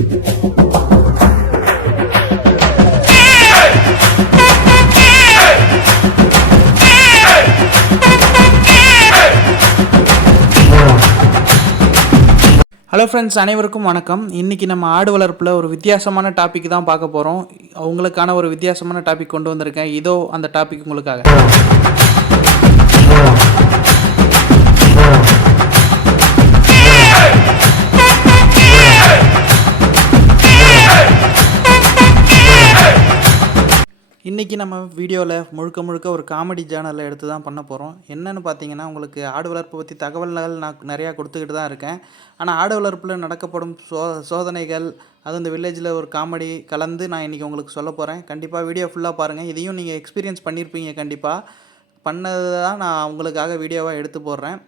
Hello friends அனைவருக்கும் வணக்கம். இன்றைக்கி நம்ம ஆடு வளர்ப்பில் ஒரு வித்தியாசமான டாபிக் தான் பார்க்க போகிறோம் அவங்களுக்கான ஒரு வித்தியாசமான டாபிக் கொண்டு வந்திருக்கேன். இதோ அந்த டாபிக் உங்களுக்காக. இன்றைக்கி நம்ம வீடியோவில் முழுக்க முழுக்க ஒரு காமெடி சேனலில் எடுத்து தான் பண்ண போகிறோம் என்னென்னு பார்த்தீங்கன்னா உங்களுக்கு ஆடு வளர்ப்பு பற்றி தகவல்கள் நான் நிறையா கொடுத்துக்கிட்டு தான் இருக்கேன். ஆனால் ஆடு வளர்ப்பில் நடக்கப்படும் சோ சோதனைகள் அது இந்த வில்லேஜில் ஒரு காமெடி கலந்து நான் இன்றைக்கி உங்களுக்கு சொல்ல போகிறேன் கண்டிப்பாக வீடியோ ஃபுல்லாக பாருங்கள் இதையும் நீங்கள் எக்ஸ்பீரியன்ஸ் பண்ணியிருப்பீங்க கண்டிப்பாக பண்ணது தான் நான் உங்களுக்காக வீடியோவாக எடுத்து போடுறேன்.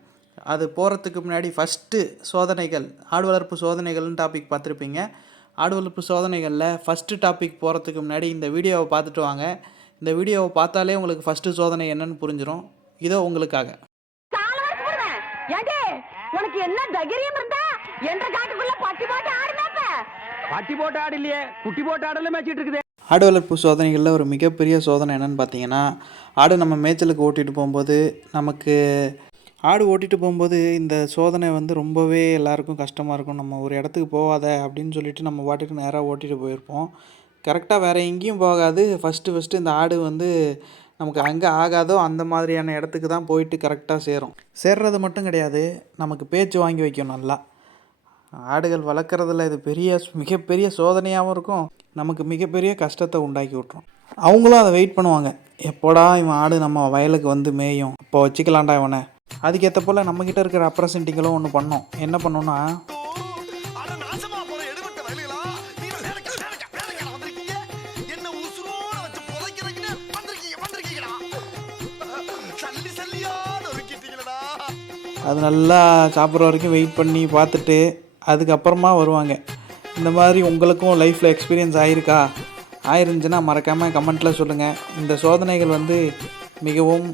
அது போகிறதுக்கு முன்னாடி ஃபஸ்ட்டு சோதனைகள் ஆடு வளர்ப்பு சோதனைகள்னு டாபிக் பார்த்துருப்பீங்க. ஆடு வளர்ப்பு சோதனைகளில் ஃபஸ்ட்டு டாபிக் போகிறதுக்கு முன்னாடி இந்த வீடியோவை பார்த்துட்டு வாங்க. இந்த வீடியோவை பார்த்தாலே உங்களுக்கு ஃபஸ்ட்டு சோதனை என்னன்னு புரிஞ்சிடும் இதோ உங்களுக்காக. உனக்கு என்ன தைரியம் இருந்தா என்ற காட்டுக்குள்ள பட்டி போட்டு ஆடுனாப்ப பட்டி போட்டு ஆடு இல்லையே குட்டி போட்டு ஆடல மேய்ச்சிட்டு இருக்குது. ஆடு வளர்ப்பு சோதனைகளில் ஒரு மிகப்பெரிய சோதனை என்னன்னு பார்த்தீங்கன்னா ஆடு நம்ம மேய்ச்சலுக்கு ஓட்டிகிட்டு போகும்போது நமக்கு ஆடு ஓட்டிகிட்டு போகும்போது இந்த சோதனை வந்து ரொம்பவே எல்லாருக்கும் கஷ்டமாக இருக்கும். நம்ம ஒரு இடத்துக்கு போகாத அப்படின்னு சொல்லிட்டு நம்ம பாட்டுக்கு நேராக ஓட்டிகிட்டு போயிருப்போம். கரெக்டாக வேறு எங்கேயும் போகாது. ஃபஸ்ட்டு ஃபஸ்ட்டு இந்த ஆடு வந்து நமக்கு அங்கே ஆகாதோ அந்த மாதிரியான இடத்துக்கு தான் போயிட்டு கரெக்டாக சேரும். சேர்றது மட்டும் கிடையாது. நமக்கு பேச்சு வாங்கி வைக்கும் நல்லா. ஆடுகள் வளர்க்குறதுல இது பெரிய மிகப்பெரிய சோதனையாகவும் இருக்கும். நமக்கு மிகப்பெரிய கஷ்டத்தை உண்டாக்கி விட்ரும் அவங்களும் அதை வெயிட் பண்ணுவாங்க. எப்போடா இவன் ஆடு நம்ம வயலுக்கு வந்து மேயும்? இப்போ வச்சுக்கலாண்டா இவனை. அதுக்கேற்ற போல் நம்மக்கிட்ட இருக்கிற ரெப்ரசன்டிங்களும் ஒன்று பண்ணோம். என்ன பண்ணோன்னா அது நல்லா சாப்பிட்ற வரைக்கும் வெயிட் பண்ணி பார்த்துட்டு அதுக்கப்புறமா வருவாங்க. இந்த மாதிரி உங்களுக்கும் லைஃப்பில் எக்ஸ்பீரியன்ஸ் ஆயிருக்கா? ஆயிருந்துச்சுன்னா மறக்காமல் கமெண்ட்டில் சொல்லுங்கள் இந்த சோதனைகள் வந்து மிகவும்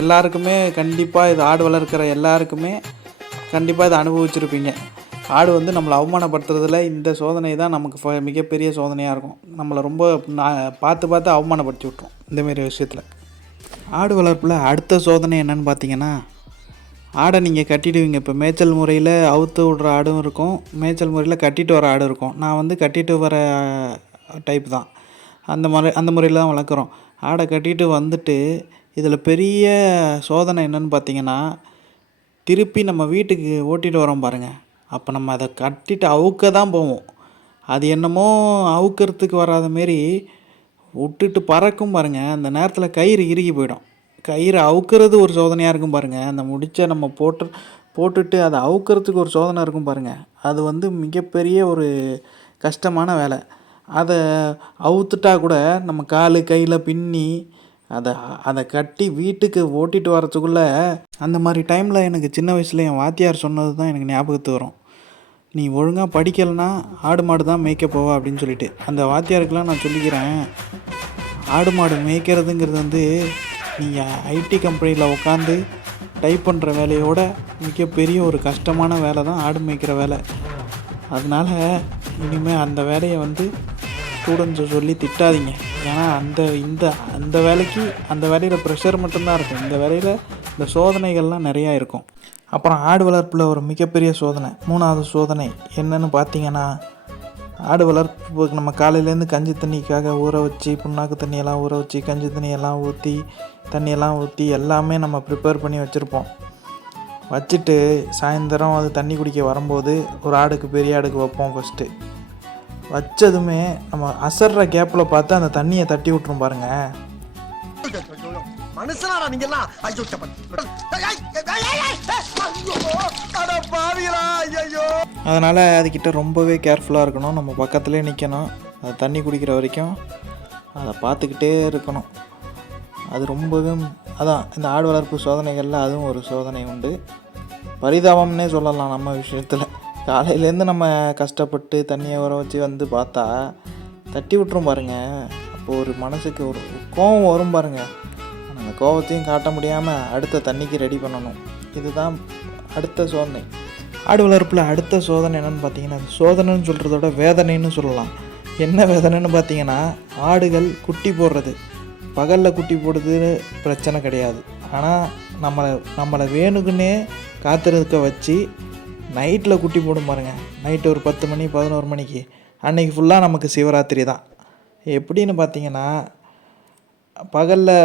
எல்லாருக்குமே கண்டிப்பாக இது ஆடு வளர்க்குற எல்லாருக்குமே கண்டிப்பாக இதை அனுபவிச்சிருப்பீங்க. ஆடு வந்து நம்மளை அவமானப்படுத்துறதுல இந்த சோதனை தான் நமக்கு மிகப்பெரிய சோதனையாக இருக்கும். நம்மளை ரொம்ப நான் பார்த்து பார்த்து அவமானப்படுத்தி விட்ரும் இந்தமாரி விஷயத்தில். ஆடு வளர்ப்பில் அடுத்த சோதனை என்னென்னு பார்த்தீங்கன்னா ஆடை நீங்கள் கட்டிடுவீங்க. இப்போ மேய்ச்சல் முறையில் அவுத்து விடுற ஆடும் இருக்கும். மேய்ச்சல் முறையில் கட்டிட்டு வர ஆடும் இருக்கும். நான் வந்து கட்டிட்டு வர டைப் தான். அந்த முறை அந்த முறையில் தான் வளர்க்குறோம். ஆடை கட்டிட்டு வந்துட்டு இதில் பெரிய சோதனை என்னென்னு பார்த்தீங்கன்னா திருப்பி நம்ம வீட்டுக்கு ஓட்டிகிட்டு வரோம் பாருங்கள் அப்போ நம்ம அதை கட்டிட்டு அவுக்க தான் போவோம். அது என்னமோ அவுக்கிறதுக்கு வராத மாரி விட்டுட்டு பறக்கும் பாருங்கள் அந்த நேரத்தில் கயிறு இறுகி போயிடும். கயிறு அவுக்கிறது ஒரு சோதனையாக இருக்கும் பாருங்கள் அந்த முடிச்ச நம்ம போட்டு போட்டுட்டு அதை அவுக்கிறதுக்கு ஒரு சோதனை இருக்கும் பாருங்கள் அது வந்து மிகப்பெரிய ஒரு கஷ்டமான வேலை. அதை அவுத்துட்டா கூட நம்ம காலு கையில் பின்னி அதை அதை கட்டி வீட்டுக்கு ஓட்டிட்டு வரத்துக்குள்ளே அந்த மாதிரி டைமில் எனக்கு சின்ன வயசில் என் வாத்தியார் சொன்னது தான் எனக்கு ஞாபகத்து வரும். நீ ஒழுங்காக படிக்கலைன்னா ஆடு மாடு தான் மேய்க்க போவ அப்படின்னு சொல்லிட்டு. அந்த வாத்தியாருக்கெலாம் நான் சொல்லிக்கிறேன் ஆடு மாடு மேய்க்கிறதுங்கிறது வந்து நீங்கள் ஐடி கம்பெனியில் உட்காந்து டைப் பண்ணுற வேலையோட மிகப்பெரிய ஒரு கஷ்டமான வேலை தான் ஆடு மேய்க்கிற வேலை. அதனால் இனிமேல் அந்த வேலையை வந்து ஸ்டூடெண்ட்ஸை சொல்லி திட்டாதீங்க. ஏன்னா அந்த இந்த அந்த வேலைக்கு அந்த வேலையில் ப்ரெஷர் மட்டும்தான் இருக்கும் இந்த வேலையில் இந்த சோதனைகள்லாம் நிறையா இருக்கும். அப்புறம் ஆடு வளர்ப்பில் ஒரு மிகப்பெரிய சோதனை மூணாவது சோதனை என்னன்னு பார்த்தீங்கன்னா ஆடு வளர்ப்புக்கு நம்ம காலையிலேருந்து கஞ்சி தண்ணிக்காக ஊற வச்சு புண்ணாக்கு தண்ணியெல்லாம் ஊற வச்சு கஞ்சி தண்ணியெல்லாம் ஊற்றி தண்ணியெல்லாம் ஊற்றி எல்லாமே நம்ம ப்ரிப்பேர் பண்ணி வச்சுருப்போம். வச்சுட்டு சாயந்தரம் அது தண்ணி குடிக்க வரும்போது ஒரு ஆடுக்கு பெரிய ஆடுக்கு வைப்போம் ஃபஸ்ட்டு வச்சதுமே நம்ம அசர்ற கேப்பில் பார்த்து அந்த தண்ணியை தட்டி விட்டுரும் பாருங்க. மனுஷனாடா நீங்க எல்லாம் ஐயோ சப்பன். ஏய், ஏய், ஏய், ஏய், ஏய், ஐயோ, அட பாவிகளா ஐயோ அதனால் அதுக்கிட்ட ரொம்பவே கேர்ஃபுல்லாக இருக்கணும். நம்ம பக்கத்துலேயே நிற்கணும் அது தண்ணி குடிக்கிற வரைக்கும் அதை பார்த்துக்கிட்டே இருக்கணும். அது ரொம்பவே அதான் இந்த ஆடு வளர்ப்பு சோதனைகளில் அதுவும் ஒரு சோதனை உண்டு. பரிதாபம்னே சொல்லலாம் நம்ம விஷயத்தில். காலையிலேருந்து நம்ம கஷ்டப்பட்டு தண்ணியை வர வச்சு வந்து பார்த்தா தட்டி விட்டுரும் பாருங்கள் அப்போது ஒரு மனசுக்கு ஒரு கோவம் வரும் பாருங்கள் அந்த கோவத்தையும் காட்ட முடியாமல் அடுத்த தண்ணிக்கு ரெடி பண்ணணும். இதுதான் அடுத்த சோதனை. ஆடு வளர்ப்பில் அடுத்த சோதனை என்னென்னு பார்த்தீங்கன்னா சோதனைன்னு சொல்கிறத விட வேதனைன்னு சொல்லலாம். என்ன வேதனைன்னு பார்த்தீங்கன்னா ஆடுகள் குட்டி போடுறது. பகலில் குட்டி போடுறது பிரச்சனை கிடையாது. ஆனால் நம்மளை நம்மளை வேணுக்குன்னே காத்திருக்க வச்சு நைட்டில் குட்டி போடும் பாருங்கள் நைட்டு ஒரு பத்து மணி பதினோரு மணிக்கு. அன்றைக்கி ஃபுல்லாக நமக்கு சிவராத்திரி தான். எப்படின்னு பார்த்தீங்கன்னா பகலில்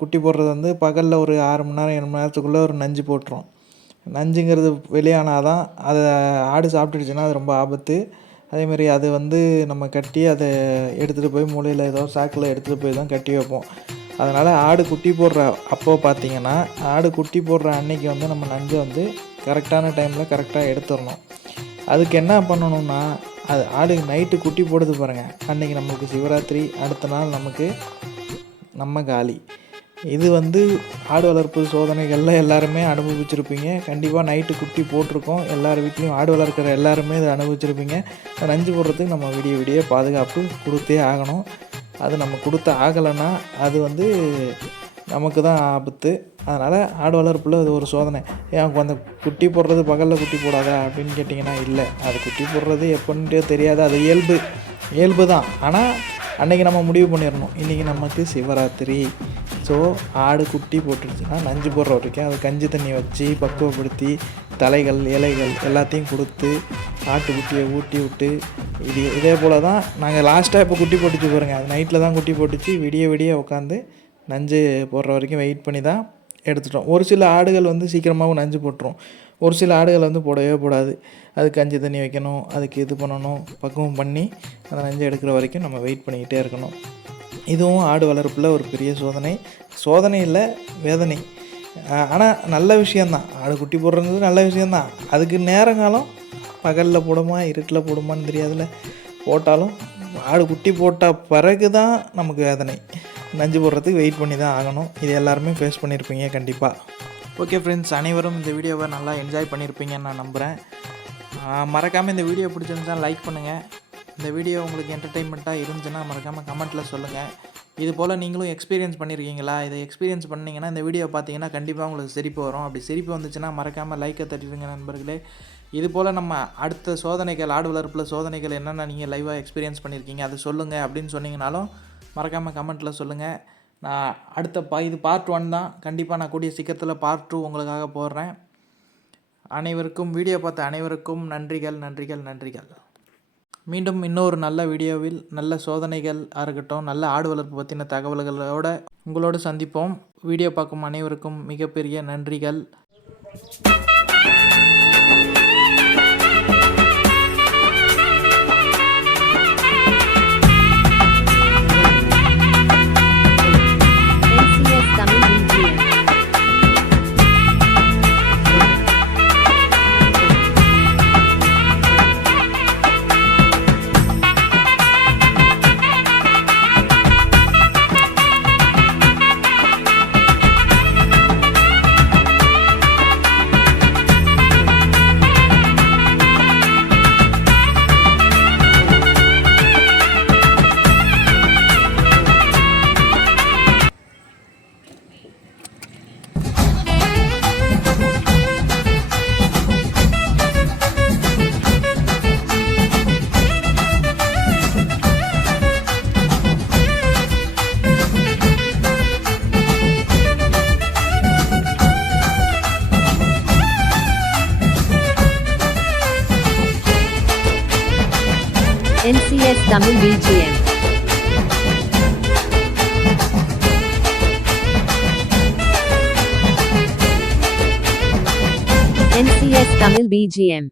குட்டி போடுறது வந்து பகலில் ஒரு ஆறு மணி நேரம் ஏழு மணி நேரத்துக்குள்ளே ஒரு நஞ்சு போட்டுரும். நஞ்சுங்கிறது வெளியானால் தான் அதை ஆடு சாப்பிட்டுடுச்சுன்னா அது ரொம்ப ஆபத்து. அதேமாரி அது வந்து நம்ம கட்டி அதை எடுத்துகிட்டு போய் மூலையில் ஏதோ சாக்கில் எடுத்துகிட்டு போய் தான் கட்டி வைப்போம். அதனால் ஆடு குட்டி போடுற அப்போ பார்த்தீங்கன்னா ஆடு குட்டி போடுற அன்னைக்கு வந்து நம்ம நஞ்சை வந்து கரெக்டான டைமில் கரெக்டாக எடுத்துடணும். அதுக்கு என்ன பண்ணணும்னா அது ஆடு நைட்டு குட்டி போடுது பாருங்கள் அன்னைக்கு நம்மளுக்கு சிவராத்திரி அடுத்த நாள் நமக்கு நம்ம காலி. இது வந்து ஆடு வளர்ப்பு சோதனைகளில் எல்லாருமே அனுபவிச்சிருப்பீங்க. கண்டிப்பாக நைட்டு குட்டி போட்டிருக்கோம். எல்லார் வீட்லேயும் ஆடு வளர்க்குற எல்லாருமே இதை அனுபவிச்சிருப்பீங்க. நஞ்சு போடுறதுக்கு நம்ம விடிய விடிய பாதுகாப்பு கொடுத்தே ஆகணும். அது நம்ம கொடுத்த ஆகலைன்னா அது வந்து நமக்கு தான் ஆபத்து. அதனால் ஆடு வளர்ப்பில் அது ஒரு சோதனை. ஏன் அந்த குட்டி போடுறது பகலில் குட்டி போடாதா அப்படின்னு கேட்டிங்கன்னா இல்லை. அது குட்டி போடுறது எப்போன்ட்டு தெரியாது. அது இயல்பு. இயல்பு தான். ஆனால் அன்றைக்கி நம்ம முடிவு பண்ணிடணும். இன்றைக்கி நமக்கு சிவராத்திரி. ஸோ ஆடு குட்டி போட்டுருச்சுன்னா நஞ்சு போடுற வரைக்கும் அது கஞ்சி தண்ணி வச்சு பக்குவப்படுத்தி தலைகள் இலைகள் எல்லாத்தையும் கொடுத்து ஆட்டுக்குட்டியை ஊட்டி விட்டு இது இதே போல் தான் நாங்கள் லாஸ்ட்டாக இப்போ குட்டி போட்டுச்சு பாருங்கள் அது நைட்டில் தான் குட்டி போட்டுச்சு. விடிய விடிய உட்காந்து நஞ்சு போடுற வரைக்கும் வெயிட் பண்ணி தான் எடுத்துட்டோம். ஒரு சில ஆடுகள் வந்து சீக்கிரமாகவும் நஞ்சு போட்டுரும். ஒரு சில ஆடுகள் வந்து போடவே போடாது. அதுக்கு அஞ்சு தண்ணி வைக்கணும் அதுக்கு இது பண்ணணும் பக்குவம் பண்ணி அந்த நஞ்சை எடுக்கிற வரைக்கும் நம்ம வெயிட் பண்ணிக்கிட்டே இருக்கணும். இதுவும் ஆடு வளர்ப்பில் ஒரு பெரிய சோதனை. சோதனை இல்லை வேதனை. ஆனால் நல்ல விஷயந்தான் ஆடு குட்டி போடுறது நல்ல விஷயந்தான் அதுக்கு நேரங்காலம் பகலில் போடுமா இருட்டில் போடுமான்னு தெரியாதுல்ல. போட்டாலும் ஆடு குட்டி போட்ட பிறகு தான் நமக்கு வேதனை. நஞ்சு போடுறதுக்கு வெயிட் பண்ணி தான் ஆகணும். இது எல்லாருமே ஃபேஸ் பண்ணியிருப்பீங்க கண்டிப்பாக ஓகே ஃப்ரெண்ட்ஸ் அனைவரும் இந்த வீடியோவை நல்லா என்ஜாய் பண்ணியிருப்பீங்கன்னு நான் நம்புகிறேன் மறக்காமல் இந்த வீடியோ பிடிச்சிருந்தா லைக் பண்ணுங்கள் இந்த வீடியோ உங்களுக்கு என்டர்டெயின்மெண்ட்டாக இருந்துச்சுன்னா மறக்காமல் கமெண்ட்டில் சொல்லுங்கள் இது போல் நீங்களும் எக்ஸ்பீரியன்ஸ் பண்ணியிருக்கீங்களா இதை எக்ஸ்பீரியன்ஸ் பண்ணிங்கன்னா இந்த வீடியோ பார்த்தீங்கன்னா கண்டிப்பாக உங்களுக்கு சிரிப்பு வரும். அப்படி சிரிப்பு வந்துச்சுன்னா மறக்காமல் லைக்கை தட்டிடுங்க நண்பர்களே. இது போல் நம்ம அடுத்த சோதனைகள் ஆடு வளர்ப்பில் சோதனைகள் என்னென்ன நீங்கள் லைவாக எக்ஸ்பீரியன்ஸ் பண்ணியிருக்கீங்க அதை சொல்லுங்கள் அப்படின்னு சொன்னீங்கனாலும் மறக்காமல் கமெண்ட்டில் சொல்லுங்கள் நான் அடுத்த பா இது பார்ட் ஒன் தான். கண்டிப்பாக நான் கூடிய சீக்கிரத்தில் பார்ட் டூ உங்களுக்காக போடுறேன். அனைவருக்கும் வீடியோ பார்த்த அனைவருக்கும் நன்றிகள் நன்றிகள் நன்றிகள். மீண்டும் இன்னொரு நல்ல வீடியோவில் நல்ல சோதனைகள் இருக்கட்டும் நல்ல ஆடு வளர்ப்பு பற்றின தகவல்களோடு உங்களோடு சந்திப்போம். வீடியோ பார்க்கும் அனைவருக்கும் மிகப்பெரிய நன்றிகள். S Tamil NCS Tamil BGM